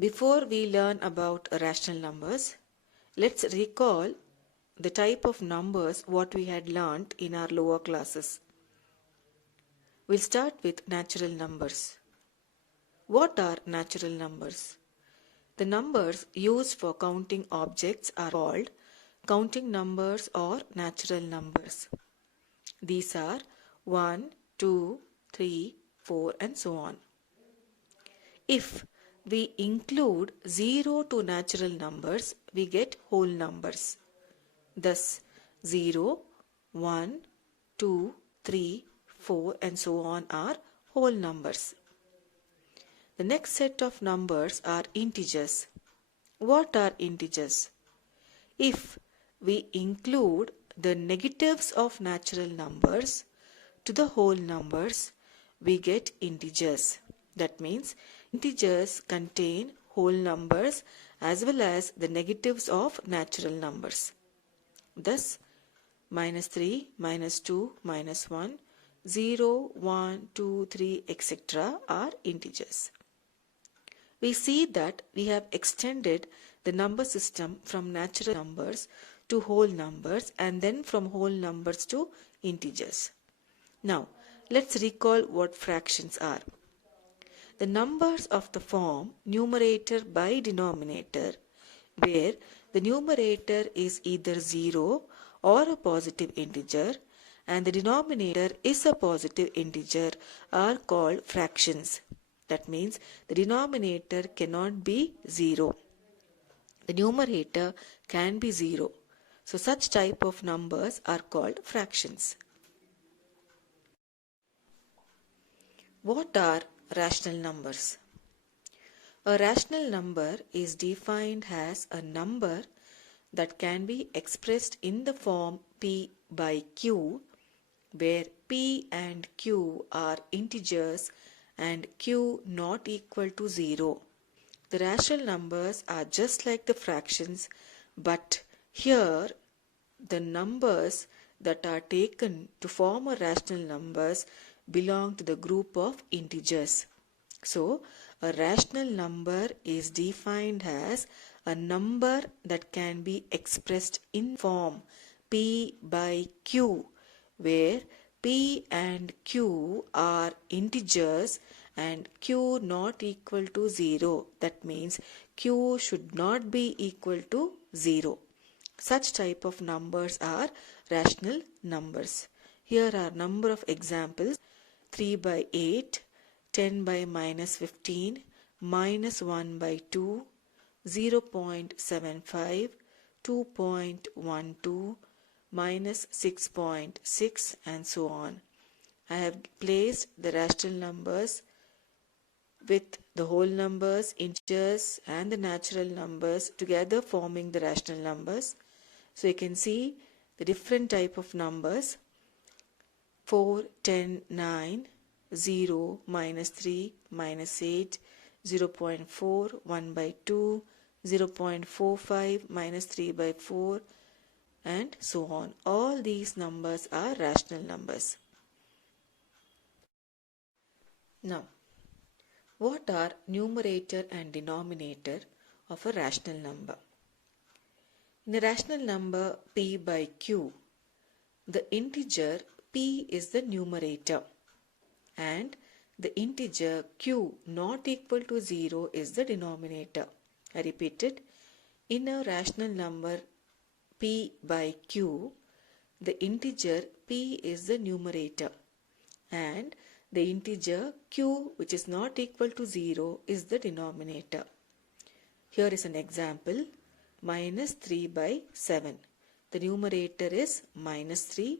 Before we learn about rational numbers, let's recall the type of numbers what we had learnt in our lower classes. We'll start with natural numbers. What are natural numbers? The numbers used for counting objects are called counting numbers or natural numbers. These are 1, 2, 3, 4 and so on. If we include 0 to natural numbers, we get whole numbers. Thus 0, 1, 2, 3, 4 and so on are whole numbers. The next set of numbers are integers. What are integers? If we include the negatives of natural numbers to the whole numbers, we get integers. That means integers contain whole numbers as well as the negatives of natural numbers. Thus, -3, -2, -1, 0, 1, 2, 3, etc. are integers. We see that we have extended the number system from natural numbers to whole numbers and then from whole numbers to integers. Now, let's recall what fractions are. The numbers of the form numerator by denominator, where the numerator is either 0 or a positive integer and the denominator is a positive integer, are called fractions. That means the denominator cannot be 0. The numerator can be 0. So such type of numbers are called fractions. What are rational numbers? A rational number is defined as a number that can be expressed in the form p by q, where p and q are integers and q not equal to 0. The rational numbers are just like the fractions, but here the numbers that are taken to form a rational numbers belong to the group of integers. So, a rational number is defined as a number that can be expressed in form p by q, where p and q are integers and q not equal to 0. That means q should not be equal to 0. Such type of numbers are rational numbers. Here are number of examples: 3 by 8, 10 by -15, -1 by 2, 0.75, 2.12, -6.6 and so on. I have placed the rational numbers with the whole numbers, integers and the natural numbers together forming the rational numbers. So you can see the different type of numbers: 4, 10, 9, 0, -3, -8, 0.4, 1 by 2, 0.45, -3 by 4 and so on. All these numbers are rational numbers. Now, what are numerator and denominator of a rational number? In a rational number p by q, the integer p is the numerator and the integer q not equal to 0 is the denominator. I repeat it. In a rational number p by q, the integer p is the numerator and the integer q, which is not equal to 0, is the denominator. Here is an example: -3 by 7. The numerator is -3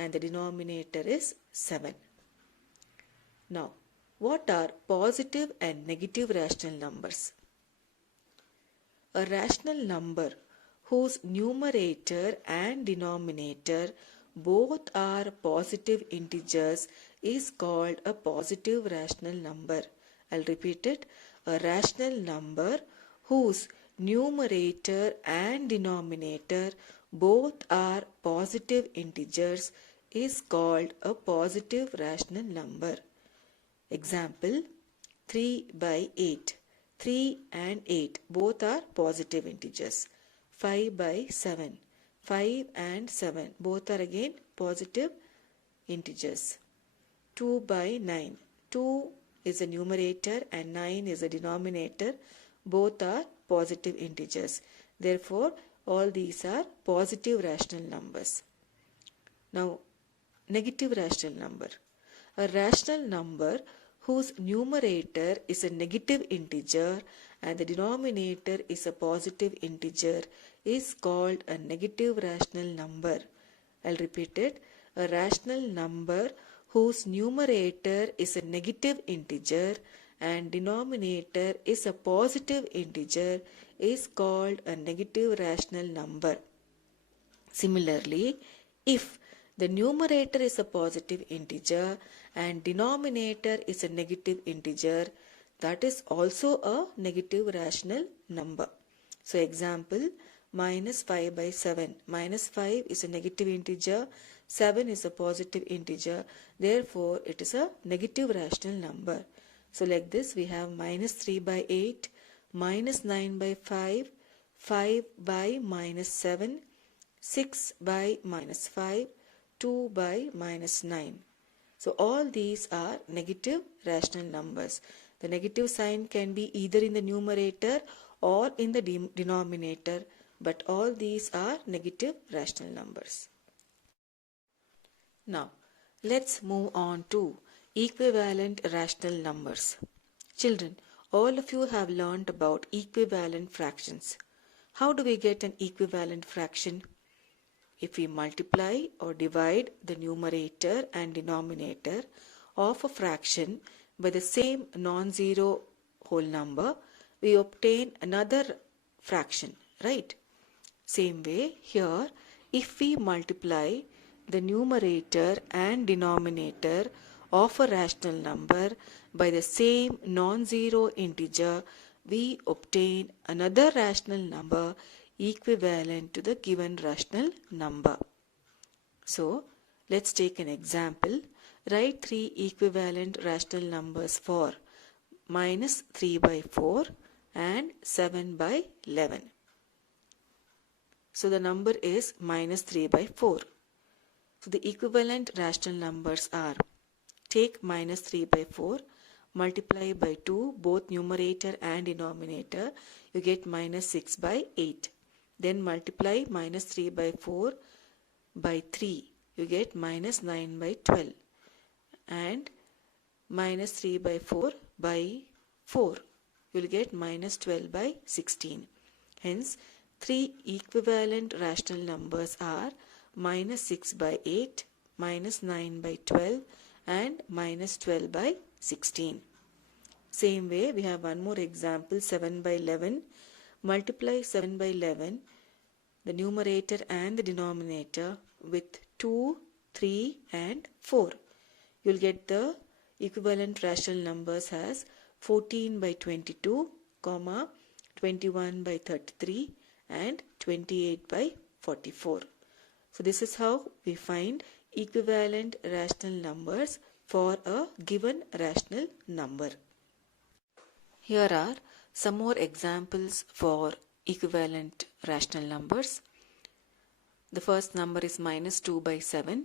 and the denominator is 7. Now, what are positive and negative rational numbers? A rational number whose numerator and denominator both are positive integers is called a positive rational number. I'll repeat it. A rational number whose numerator and denominator both are positive integers is called a positive rational number. Example: 3 by 8. 3 and 8 both are positive integers. 5 by 7. 5 and 7 both are again positive integers. 2 by 9. 2 is a numerator and 9 is a denominator. Both are positive integers. Therefore, all these are positive rational numbers. Now, negative rational number. A rational number whose numerator is a negative integer and the denominator is a positive integer is called a negative rational number. I'll repeat it. A rational number whose numerator is a negative integer and denominator is a positive integer is called a negative rational number. Similarly, if the numerator is a positive integer and denominator is a negative integer, that is also a negative rational number. So example, minus 5 by 7. Minus 5 is a negative integer, 7 is a positive integer, therefore it is a negative rational number. So like this we have minus 3 by 8, minus 9 by 5, 5 by minus 7, 6 by minus 5, 2 by minus 9. So all these are negative rational numbers. The negative sign can be either in the numerator or in the denominator, but all these are negative rational numbers. Now, let's move on to equivalent rational numbers. Children, all of you have learned about equivalent fractions. How do we get an equivalent fraction? If we multiply or divide the numerator and denominator of a fraction by the same non-zero whole number, we obtain another fraction, right? Same way here, if we multiply the numerator and denominator of a rational number by the same non-zero integer, we obtain another rational number equivalent to the given rational number. So, let's take an example. Write 3 equivalent rational numbers for minus 3 by 4 and 7 by 11. So, the number is minus 3 by 4. So, the equivalent rational numbers are, take minus 3 by 4, multiply by 2, both numerator and denominator, you get minus 6 by 8. Then multiply minus 3 by 4 by 3, you get minus 9 by 12. And minus 3 by 4 by 4, you will get minus 12 by 16. Hence, 3 equivalent rational numbers are minus 6 by 8, minus 9 by 12 and minus 12 by 16. Same way, we have one more example, 7 by 11. Multiply 7 by 11, the numerator and the denominator, with 2, 3 and 4. You will get the equivalent rational numbers as 14 by 22, 21 by 33 and 28 by 44. So this is how we find equivalent rational numbers for a given rational number. Here are some more examples for equivalent rational numbers. The first number is minus 2 by 7.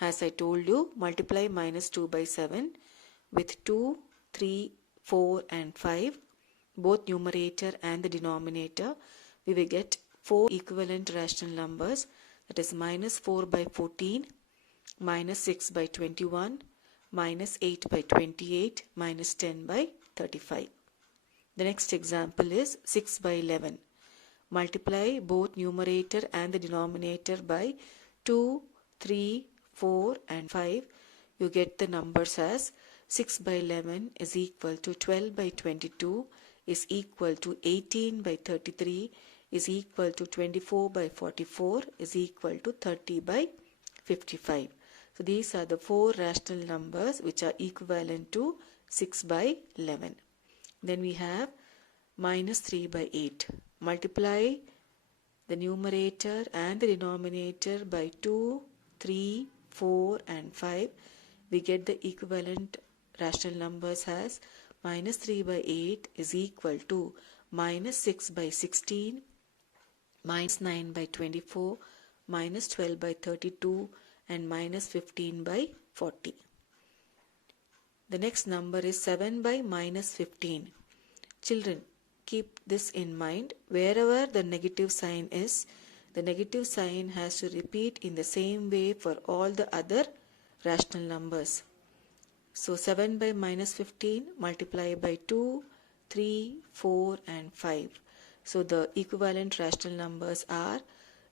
As I told you, multiply minus 2 by 7 with 2, 3, 4 and 5, both numerator and the denominator. We will get 4 equivalent rational numbers, that is minus 4 by 14, minus 6 by 21, minus 8 by 28, minus 10 by 35. The next example is 6 by 11. Multiply both numerator and the denominator by 2, 3, 4 and 5. You get the numbers as 6 by 11 is equal to 12 by 22 is equal to 18 by 33 is equal to 24 by 44 is equal to 30 by 55. So these are the 4 rational numbers which are equivalent to 6 by 11. Then we have minus 3 by 8. Multiply the numerator and the denominator by 2, 3, 4 and 5. We get the equivalent rational numbers as minus 3 by 8 is equal to minus 6 by 16, minus 9 by 24, minus 12 by 32, and minus 15 by 40. The next number is 7 by minus 15. Children, keep this in mind. Wherever the negative sign is, the negative sign has to repeat in the same way for all the other rational numbers. So 7 by minus 15 multiply by 2, 3, 4 and 5. So the equivalent rational numbers are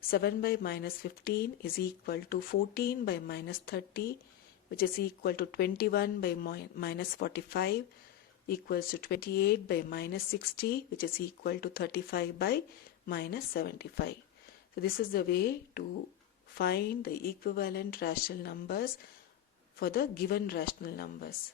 7 by minus 15 is equal to 14 by minus 30, which is equal to 21 by minus 45, equals to 28 by minus 60, which is equal to 35 by minus 75. So this is the way to find the equivalent rational numbers for the given rational numbers.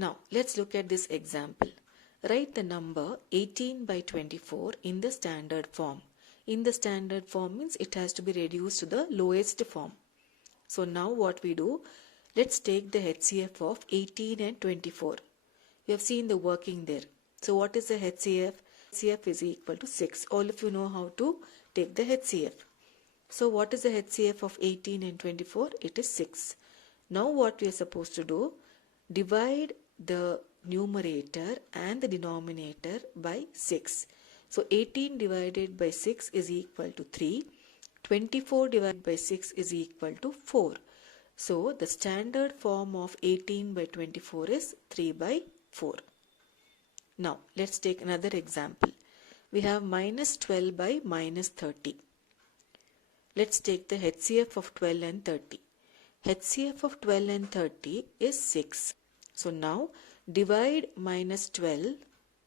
Now let's look at this example. Write the number 18 by 24 in the standard form. In the standard form means it has to be reduced to the lowest form. So now what we do, let's take the HCF of 18 and 24. We have seen the working there. So what is the HCF? HCF is equal to 6. All of you know how to take the HCF. So what is the HCF of 18 and 24? It is 6. Now what we are supposed to do, divide the numerator and the denominator by 6. So 18 divided by 6 is equal to 3. 24 divided by 6 is equal to 4. So the standard form of 18 by 24 is 3 by 4. Now let's take another example. We have minus 12 by minus 30. Let's take the HCF of 12 and 30. HCF of 12 and 30 is 6. So now divide minus 12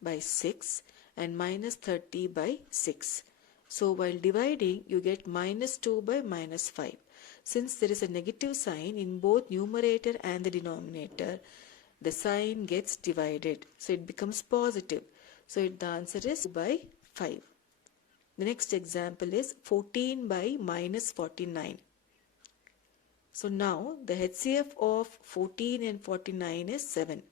by 6 and minus 30 by 6. So while dividing you get minus 2 by minus 5. Since there is a negative sign in both numerator and the denominator, the sign gets divided. So it becomes positive. So the answer is 2 by 5. The next example is 14 by minus 49. So now the HCF of 14 and 49 is 7.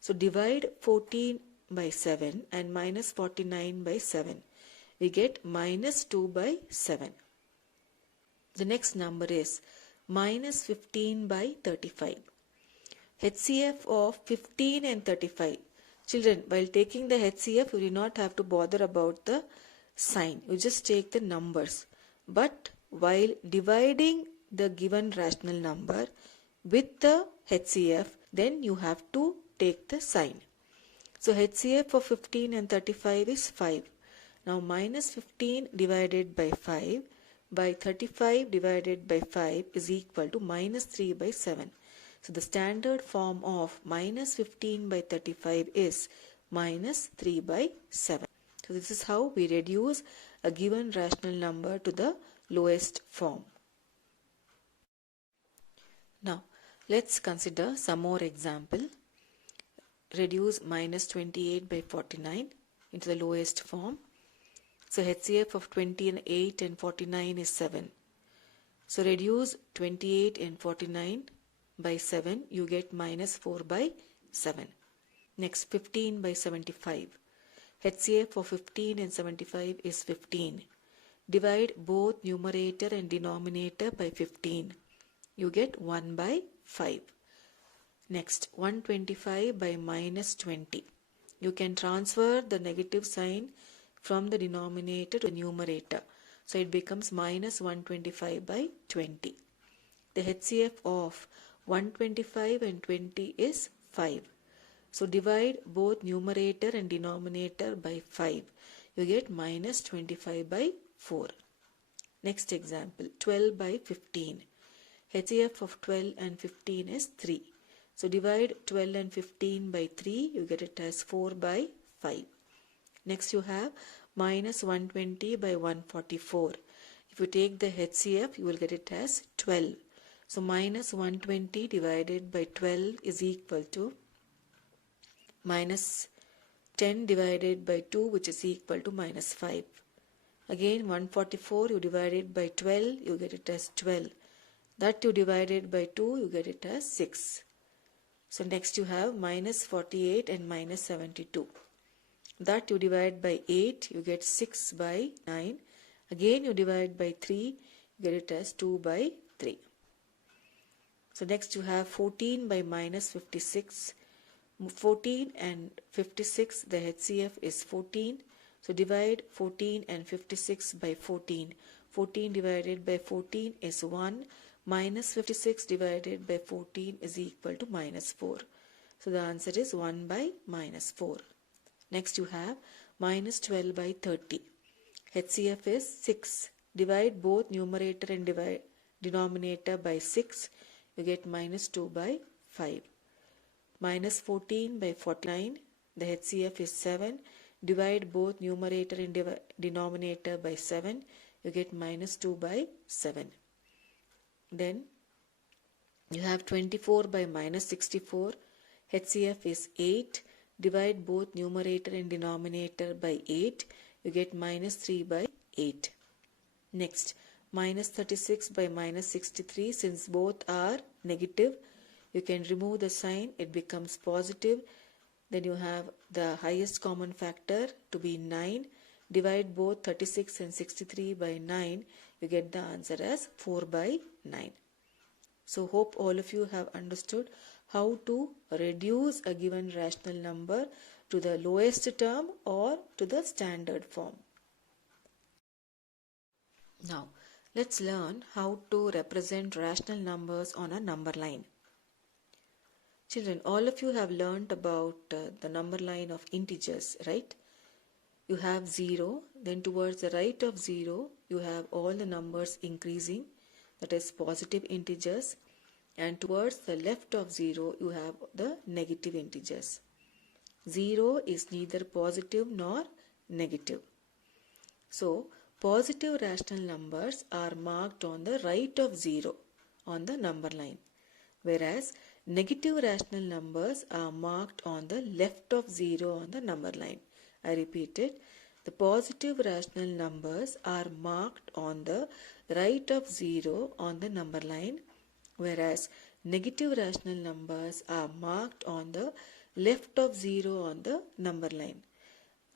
So divide 14 by 7 and minus 49 by 7. We get minus 2 by 7. The next number is minus 15 by 35. HCF of 15 and 35. Children, while taking the HCF, you do not have to bother about the sign. You just take the numbers. But while dividing the given rational number with the HCF, then you have to take the sign. So HCF of 15 and 35 is 5. Now minus 15 divided by 5 by 35 divided by 5 is equal to minus 3 by 7. So the standard form of minus 15 by 35 is minus 3 by 7. So this is how we reduce a given rational number to the lowest form. Now let's consider some more example. Reduce minus 28 by 49. into the lowest form. So HCF of 28 and 49 is 7. So reduce 28 and 49 by 7, you get minus 4 by 7. Next, 15 by 75. HCF of 15 and 75 is 15. Divide both numerator and denominator by 15. You get 1 by 5. Next, 125 by minus 20. You can transfer the negative sign from the denominator to the numerator. So it becomes minus 125 by 20. The HCF of 125 and 20 is 5. So divide both numerator and denominator by 5. You get minus 25 by 4. Next example, 12 by 15. HCF of 12 and 15 is 3. So divide 12 and 15 by 3. You get it as 4 by 5. Next you have minus 120 by 144. If you take the HCF, you will get it as 12. So minus 120 divided by 12 is equal to minus 10 divided by 2, which is equal to minus 5. Again 144 you divide it by 12, you get it as 12. That you divide it by 2, you get it as 6. So next you have minus 48 and minus 72. That you divide by 8, you get 6 by 9. Again you divide by 3, you get it as 2 by 3. So next you have 14 by minus 56. 14 and 56, the HCF is 14. So divide 14 and 56 by 14. 14 divided by 14 is 1. Minus 56 divided by 14 is equal to minus 4. So the answer is 1 by minus 4. Next you have minus 12 by 30. HCF is 6. Divide both numerator and denominator by 6. You get minus 2 by 5. Minus 14 by 49. The HCF is 7. Divide both numerator and denominator by 7. You get minus 2 by 7. Then you have 24 by minus 64. HCF is 8. Divide both numerator and denominator by 8. You get minus 3 by 8. Next, minus 36 by minus 63. Since both are negative, you can remove the sign. It becomes positive. Then you have the highest common factor to be 9. Divide both 36 and 63 by 9. You get the answer as 4 by 9. So hope all of you have understood how to reduce a given rational number to the lowest term or to the standard form. Now let's learn how to represent rational numbers on a number line. Children, all of you have learnt about the number line of integers, right? You have 0, then towards the right of 0, you have all the numbers increasing, that is positive integers, and towards the left of 0, you have the negative integers. 0 is neither positive nor negative. So, positive rational numbers are marked on the right of 0 on the number line, whereas negative rational numbers are marked on the left of 0 on the number line. I repeat it. The positive rational numbers are marked on the right of 0 on the number line, whereas negative rational numbers are marked on the left of 0 on the number line.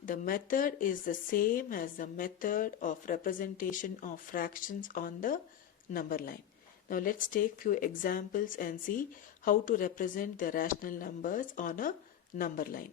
The method is the same as the method of representation of fractions on the number line. Now let's take few examples and see how to represent the rational numbers on a number line.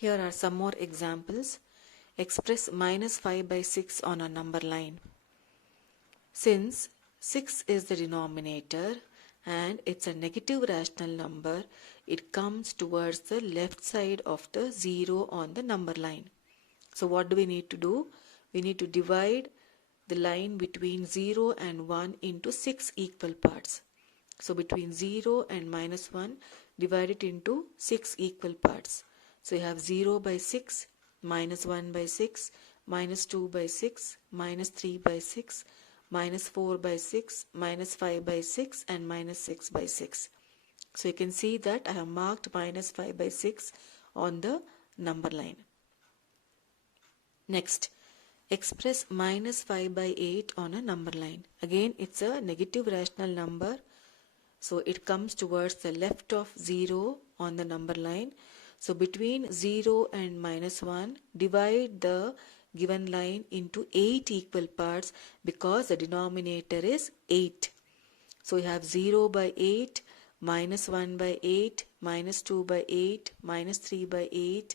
Here are some more examples. Express minus 5 by 6 on a number line. Since 6 is the denominator and it's a negative rational number, it comes towards the left side of the 0 on the number line. So what do we need to do? We need to divide the line between 0 and 1 into 6 equal parts. So between 0 and minus 1, divide it into 6 equal parts. So you have 0 by 6, minus 1 by 6, minus 2 by 6, minus 3 by 6, minus 4 by 6, minus 5 by 6 and minus 6 by 6. So you can see that I have marked minus 5 by 6 on the number line. Next, express minus 5 by 8 on a number line. Again, it's a negative rational number. So it comes towards the left of 0 on the number line. So between 0 and minus 1, divide the given line into 8 equal parts because the denominator is 8. So we have 0 by 8, minus 1 by 8, minus 2 by 8, minus 3 by 8,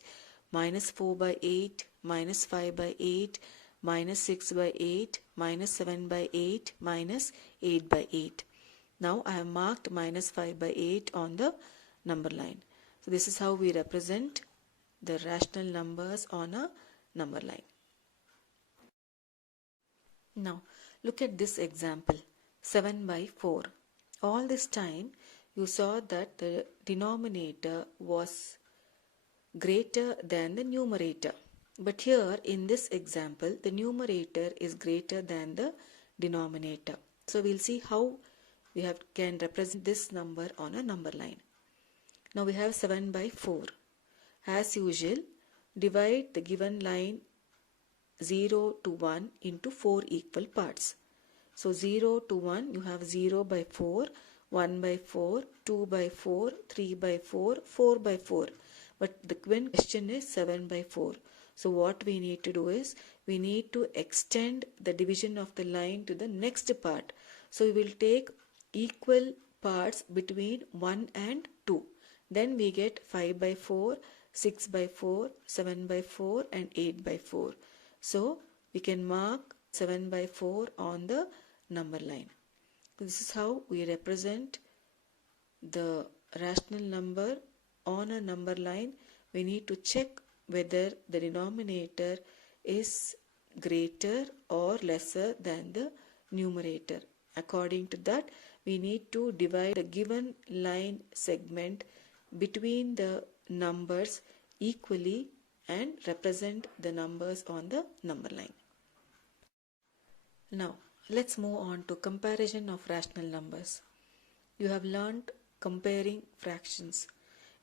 minus 4 by 8, minus 5 by 8, minus 6 by 8, minus 7 by 8, minus 8 by 8. Now I have marked minus 5 by 8 on the number line. So this is how we represent the rational numbers on a number line. Now look at this example, 7 by 4. All this time you saw that the denominator was greater than the numerator. But here in this example, the numerator is greater than the denominator. So we'll see how we can represent this number on a number line. Now we have 7 by 4. As usual, divide the given line 0 to 1 into 4 equal parts. So 0 to 1, you have 0 by 4, 1 by 4, 2 by 4, 3 by 4, 4 by 4. But the question is 7 by 4. So what we need to do is, we need to extend the division of the line to the next part. So we will take equal parts between 1 and 2. Then we get 5 by 4, 6 by 4, 7 by 4 and 8 by 4. So we can mark 7 by 4 on the number line. This is how we represent the rational number on a number line. We need to check whether the denominator is greater or lesser than the numerator. According to that, we need to divide the given line segment between the numbers equally and represent the numbers on the number line. Now, let's move on to comparison of rational numbers. You have learned comparing fractions.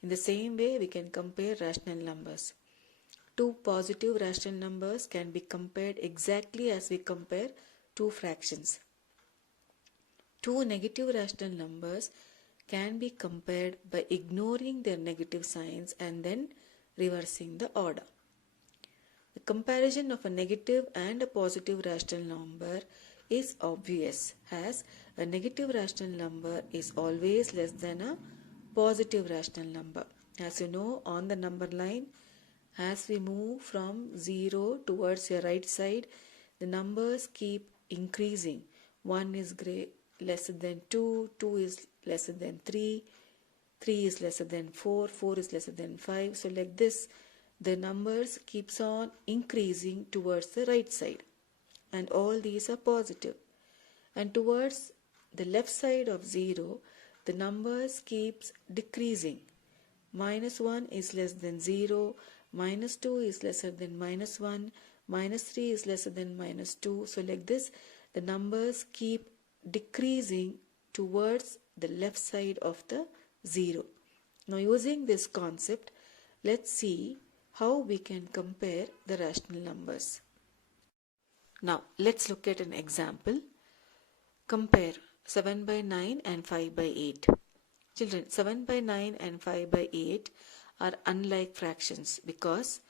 In the same way, we can compare rational numbers. Two positive rational numbers can be compared exactly as we compare two fractions. Two negative rational numbers can be compared by ignoring their negative signs and then reversing the order. The comparison of a negative and a positive rational number is obvious, as a negative rational number is always less than a positive rational number. As you know, on the number line, as we move from 0 towards your right side, the numbers keep increasing. 1 is lesser than 2, 2 is lesser than 3, 3 is lesser than 4, 4 is lesser than 5. So like this, the numbers keeps on increasing towards the right side. And all these are positive. And towards the left side of 0, the numbers keeps decreasing. Minus 1 is less than 0, minus 2 is lesser than minus 1, minus 3 is lesser than minus 2. So like this, the numbers keep decreasing towards the left side of the 0. Now using this concept, let's see how we can compare the rational numbers. Now let's look at an example. Compare 7 by 9 and 5 by 8. Children, 7 by 9 and 5 by 8 are unlike fractions because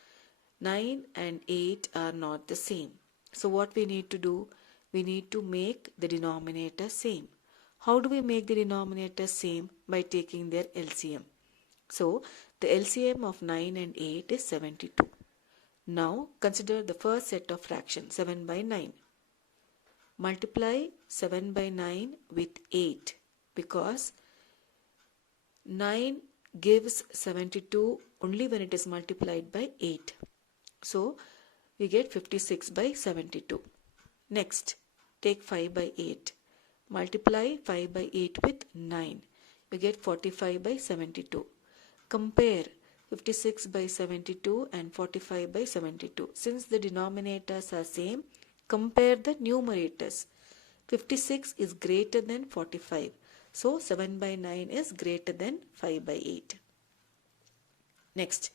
9 and 8 are not the same. So what we need to do? We need to make the denominator same. How do we make the denominator same? By taking their LCM. So the LCM of 9 and 8 is 72. Now consider the first set of fractions 7 by 9. Multiply 7 by 9 with 8 because 9 gives 72 only when it is multiplied by 8. So we get 56 by 72. Next, take 5 by 8. Multiply 5 by 8 with 9. You get 45 by 72. Compare 56 by 72 and 45 by 72. Since the denominators are same, compare the numerators. 56 is greater than 45. So 7 by 9 is greater than 5 by 8. Next,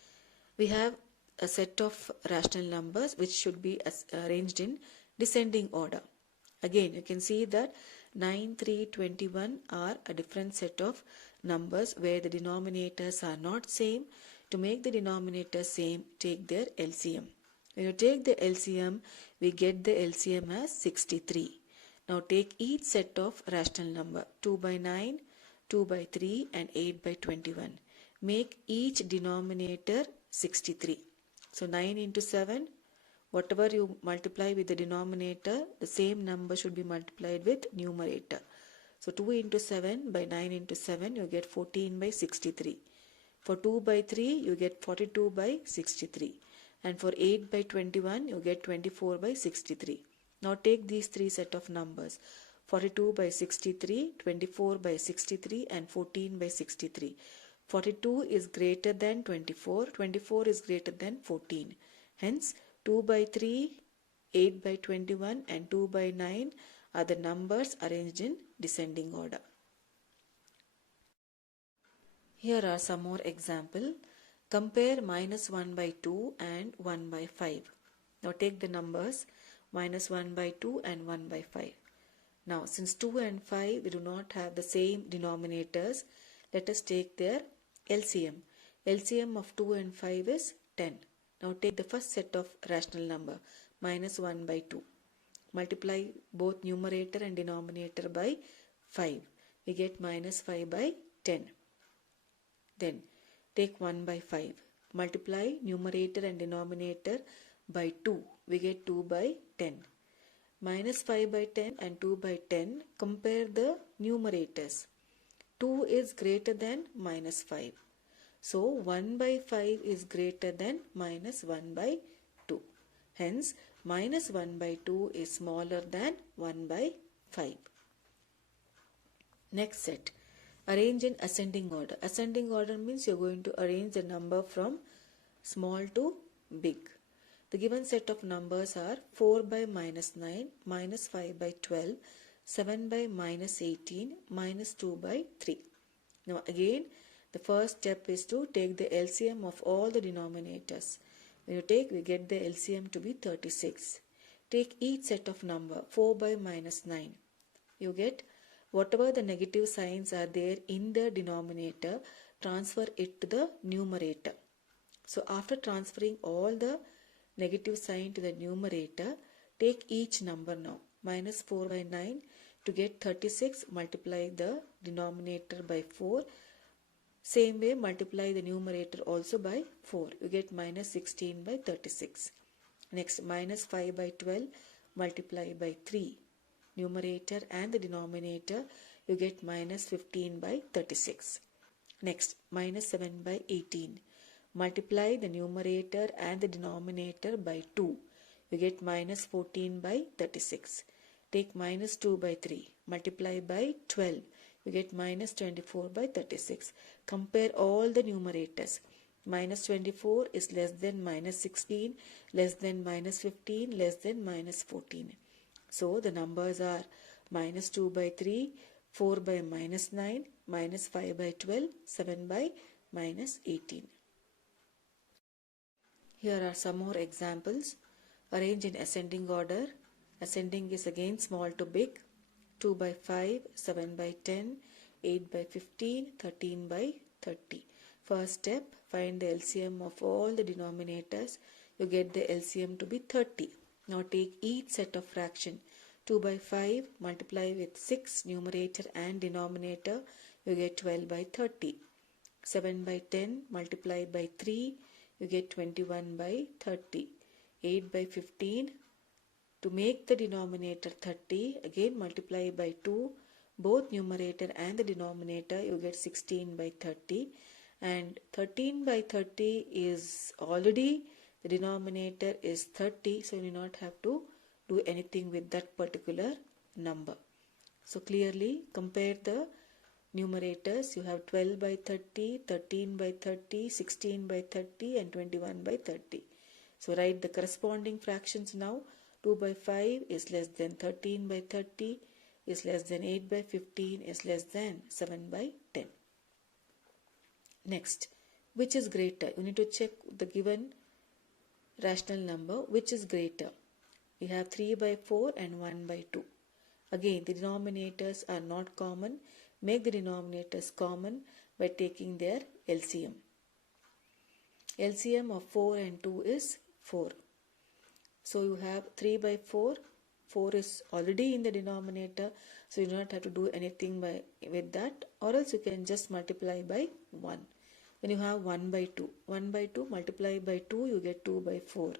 we have a set of rational numbers which should be arranged in descending order. Again, you can see that 9, 3, 21 are a different set of numbers where the denominators are not same. To make the denominators same, take their LCM. When you take the LCM, we get the LCM as 63. Now take each set of rational number 2 by 9, 2 by 3 and 8 by 21. Make each denominator 63. So 9 into 7, whatever you multiply with the denominator, the same number should be multiplied with numerator. So 2 into 7 by 9 into 7, you get 14 by 63. For 2 by 3, you get 42 by 63. And for 8 by 21, you get 24 by 63. Now take these three set of numbers. 42 by 63, 24 by 63 and 14 by 63. 42 is greater than 24, 24 is greater than 14. Hence, 2 by 3, 8 by 21 and 2 by 9 are the numbers arranged in descending order. Here are some more examples. Compare minus 1 by 2 and 1 by 5. Now take the numbers minus 1 by 2 and 1 by 5. Now since 2 and 5 we do not have the same denominators, let us take their LCM. LCM of 2 and 5 is 10. Now take the first set of rational number minus 1 by 2. Multiply both numerator and denominator by 5. We get minus 5 by 10. Then take 1 by 5. Multiply numerator and denominator by 2. We get 2 by 10. Minus 5 by 10 and 2 by 10. Compare the numerators. 2 is greater than minus 5. So 1 by 5 is greater than minus 1 by 2. Hence minus 1 by 2 is smaller than 1 by 5. Next set. Arrange in ascending order. Ascending order means you are going to arrange the number from small to big. The given set of numbers are 4 by minus 9, minus 5 by 12, 7 by minus 18, minus 2 by 3. Now again, the first step is to take the LCM of all the denominators. When you take, we get the LCM to be 36. Take each set of number 4 by minus 9. You get whatever the negative signs are there in the denominator, transfer it to the numerator. So after transferring all the negative sign to the numerator, take each number now. Minus 4 by 9 to get 36, multiply the denominator by 4. Same way multiply the numerator also by 4. You get minus 16 by 36. Next minus 5 by 12 multiply by 3. Numerator and the denominator, you get minus 15 by 36. Next minus 7 by 18. Multiply the numerator and the denominator by 2. You get minus 14 by 36. Take minus 2 by 3. Multiply by 12. You get minus 24 by 36. Compare all the numerators. Minus 24 is less than minus 16, less than minus 15, less than minus 14. So the numbers are minus 2 by 3, 4 by minus 9, minus 5 by 12, 7 by minus 18. Here are some more examples. Arrange in ascending order. Ascending is again small to big. 2 by 5, 7 by 10, 8 by 15, 13 by 30. First step, find the LCM of all the denominators. You get the LCM to be 30. Now take each set of fraction. 2 by 5 multiply with 6 numerator and denominator. You get 12 by 30. 7 by 10 multiplied by 3, you get 21 by 30. 8 by 15, to make the denominator 30, again multiply by 2, both numerator and the denominator, you get 16 by 30. And 13 by 30 is already, the denominator is 30, so you do not have to do anything with that particular number. So clearly compare the numerators. You have 12 by 30, 13 by 30, 16 by 30 and 21 by 30. So write the corresponding fractions now. 2 by 5 is less than 13 by 30, is less than 8 by 15, is less than 7 by 10. Next, which is greater? You need to check the given rational number, which is greater. We have 3 by 4 and 1 by 2. Again, the denominators are not common. Make the denominators common by taking their LCM. LCM of 4 and 2 is 4. So you have 3 by 4. 4 is already in the denominator, so you do not have to do anything with that, or else you can just multiply by 1. Then you have 1 by 2. 1 by 2 multiply by 2, you get 2 by 4.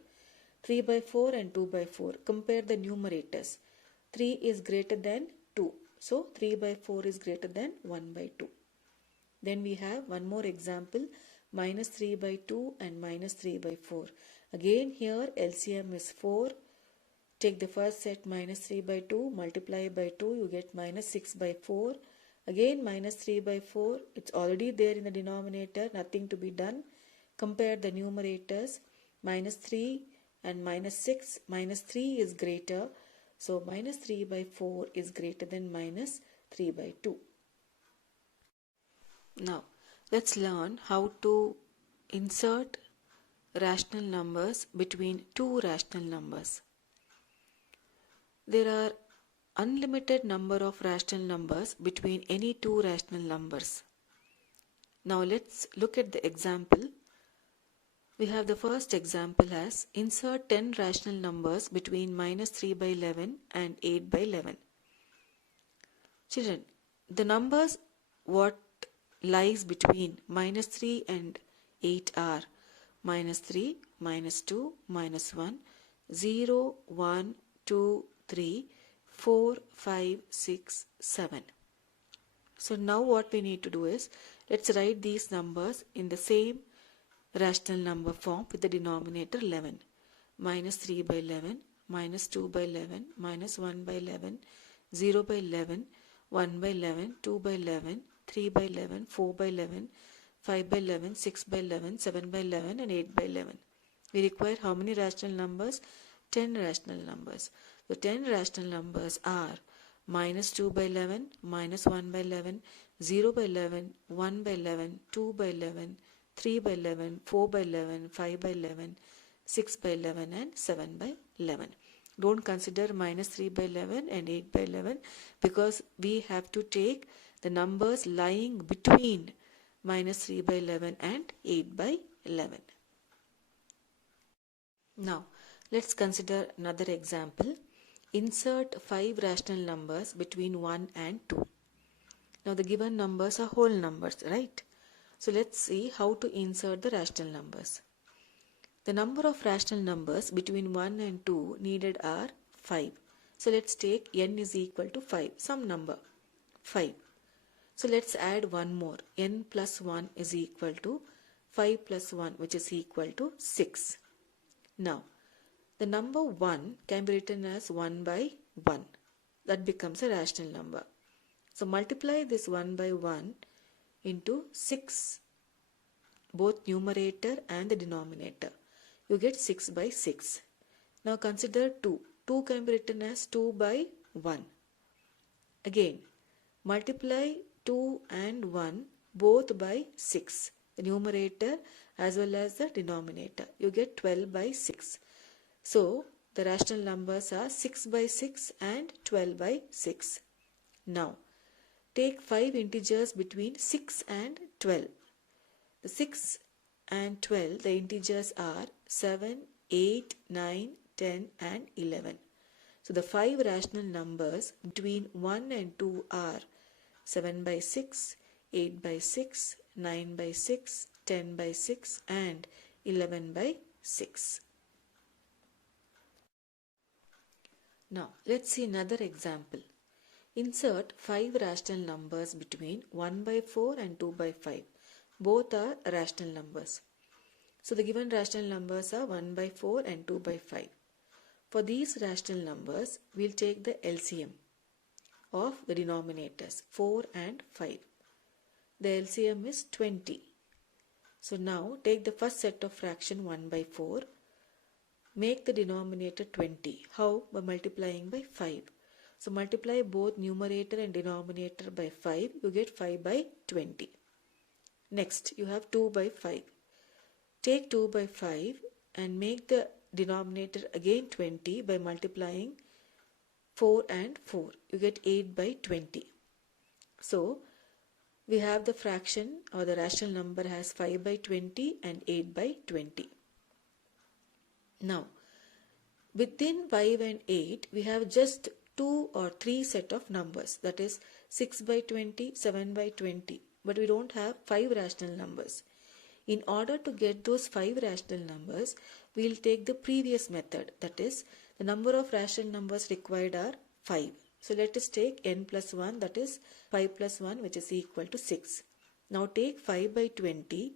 3 by 4 and 2 by 4. Compare the numerators. 3 is greater than 2. So 3 by 4 is greater than 1 by 2. Then we have one more example, minus 3 by 2 and minus 3 by 4. Again here LCM is 4. Take the first set minus 3 by 2, multiply by 2, you get minus 6 by 4. Again minus 3 by 4, it's already there in the denominator, nothing to be done. Compare the numerators, minus 3 and minus 6. Minus 3 is greater, so minus 3 by 4 is greater than minus 3 by 2. Now let's learn how to insert rational numbers between two rational numbers. There are unlimited number of rational numbers between any two rational numbers. Now let's look at the example. We have the first example as insert 10 rational numbers between minus 3 by 11 and 8 by 11. Children, the numbers what lies between minus 3 and 8 are minus 3, minus 2, minus 1, 0, 1, 2, 3, 4, 5, 6, 7. So now what we need to do is, let's write these numbers in the same rational number form with the denominator 11. Minus 3 by 11, minus 2 by 11, minus 1 by 11, 0 by 11, 1 by 11, 2 by 11, 3 by 11, 4 by 11, 5 by 11, 6 by 11, 7 by 11 and 8 by 11. We require how many rational numbers? 10 rational numbers. The 10 rational numbers are minus 2 by 11, minus 1 by 11, 0 by 11, 1 by 11, 2 by 11, 3 by 11, 4 by 11, 5 by 11, 6 by 11 and 7 by 11. Don't consider minus 3 by 11 and 8 by 11 because we have to take the numbers lying between minus 3 by 11 and 8 by 11. Now let's consider another example. Insert 5 rational numbers between 1 and 2. Now the given numbers are whole numbers, right? So let's see how to insert the rational numbers. The number of rational numbers between 1 and 2 needed are 5. So let's take n is equal to 5, some number, 5. So let's add one more, n plus 1 is equal to 5 plus 1 which is equal to 6. Now the number 1 can be written as 1 by 1. That becomes a rational number. So multiply this 1 by 1 into 6, both numerator and the denominator. You get 6 by 6. Now consider 2. 2 can be written as 2 by 1. Again, multiply 2 and 1 both by 6. The numerator as well as the denominator. You get 12 by 6. So the rational numbers are 6 by 6 and 12 by 6. Now take 5 integers between 6 and 12. The 6 and 12, the integers are 7, 8, 9, 10 and 11. So the 5 rational numbers between 1 and 2 are 7 by 6, 8 by 6, 9 by 6, 10 by 6 and 11 by 6. Now let's see another example. Insert 5 rational numbers between 1 by 4 and 2 by 5. Both are rational numbers. So the given rational numbers are 1 by 4 and 2 by 5. For these rational numbers, we'll take the LCM of the denominators 4 and 5. The LCM is 20. So now take the first set of fraction 1 by 4. Make the denominator 20. How? By multiplying by 5. So multiply both numerator and denominator by 5. You get 5 by 20. Next, you have 2 by 5. Take 2 by 5 and make the denominator again 20 by multiplying 4 and 4. You get 8 by 20. So we have the fraction or the rational number has 5 by 20 and 8 by 20. Now within 5 and 8 we have just 2 or 3 set of numbers, that is 6 by 20, 7 by 20, but we don't have 5 rational numbers. In order to get those 5 rational numbers, we will take the previous method, that is the number of rational numbers required are 5. So let us take n plus 1, that is 5 plus 1, which is equal to 6. Now take 5 by 20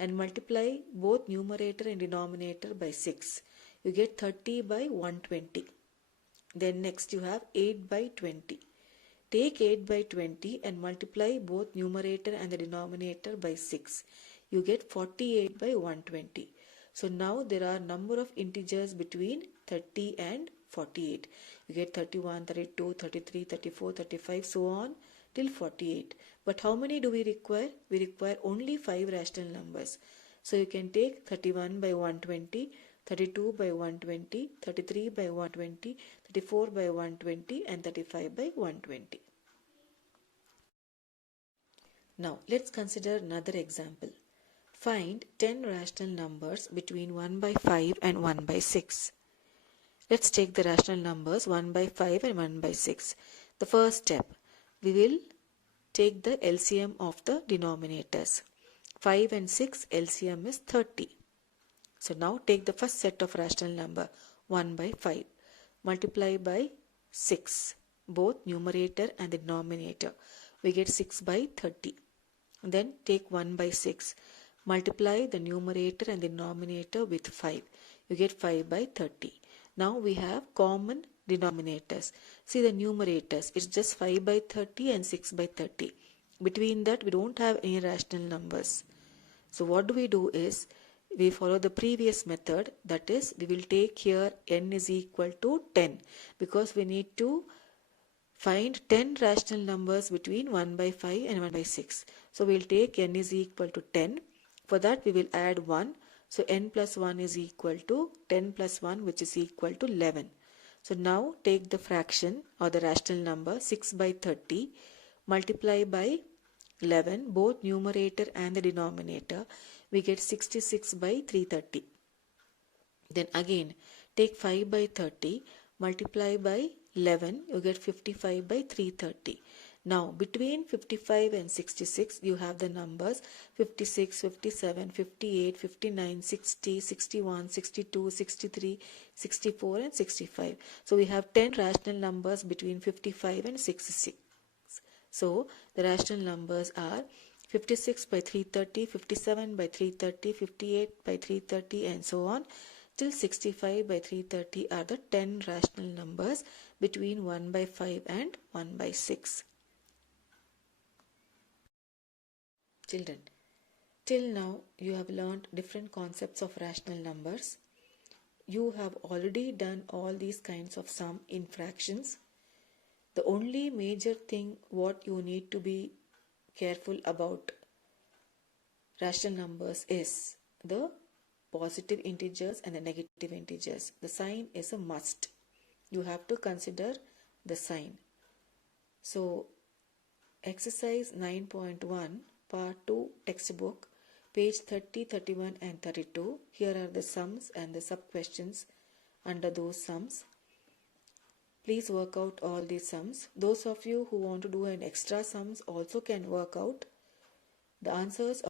and multiply both numerator and denominator by 6. You get 30 by 120. Then next you have 8 by 20. Take 8 by 20 and multiply both numerator and the denominator by 6. You get 48 by 120. So now there are number of integers between 30 and 48. You get 31, 32, 33, 34, 35, so on till 48. But how many do we require? We require only 5 rational numbers. So you can take 31 by 120, 32 by 120, 33 by 120, 34 by 120 and 35 by 120. Now let's consider another example. Find 10 rational numbers between 1 by 5 and 1 by 6. Let's take the rational numbers 1 by 5 and 1 by 6. The first step, we will take the LCM of the denominators. 5 and 6 LCM is 30. So now take the first set of rational number 1 by 5. Multiply by 6, both numerator and the denominator. We get 6 by 30. Then take 1 by 6. Multiply the numerator and the denominator with 5. You get 5 by 30. Now we have common denominators. See the numerators. It's just 5 by 30 and 6 by 30. Between that we don't have any rational numbers. So what do we do is we follow the previous method, that is we will take here n is equal to 10 because we need to find 10 rational numbers between 1 by 5 and 1 by 6. So we will take n is equal to 10. For that we will add 1. So n plus 1 is equal to 10 plus 1, which is equal to 11. So now take the fraction or the rational number 6 by 30. Multiply by 11, both numerator and the denominator. We get 66 by 330. Then again take 5 by 30. Multiply by 11. You get 55 by 330. Now between 55 and 66 you have the numbers 56, 57, 58, 59, 60, 61, 62, 63, 64 and 65. So we have 10 rational numbers between 55 and 66. So the rational numbers are 56 by 330, 57 by 330, 58 by 330 and so on till 65 by 330 are the 10 rational numbers between 1 by 5 and 1 by 6. Children, till now you have learned different concepts of rational numbers. You have already done all these kinds of sum in fractions. The only major thing what you need to be careful about rational numbers is the positive integers and the negative integers. The sign is a must. You have to consider the sign. So exercise 9.1 part 2 textbook page 30, 31 and 32. Here are the sums and the sub questions under those sums. Please work out all these sums. Those of you who want to do an extra sums also can work out. The answers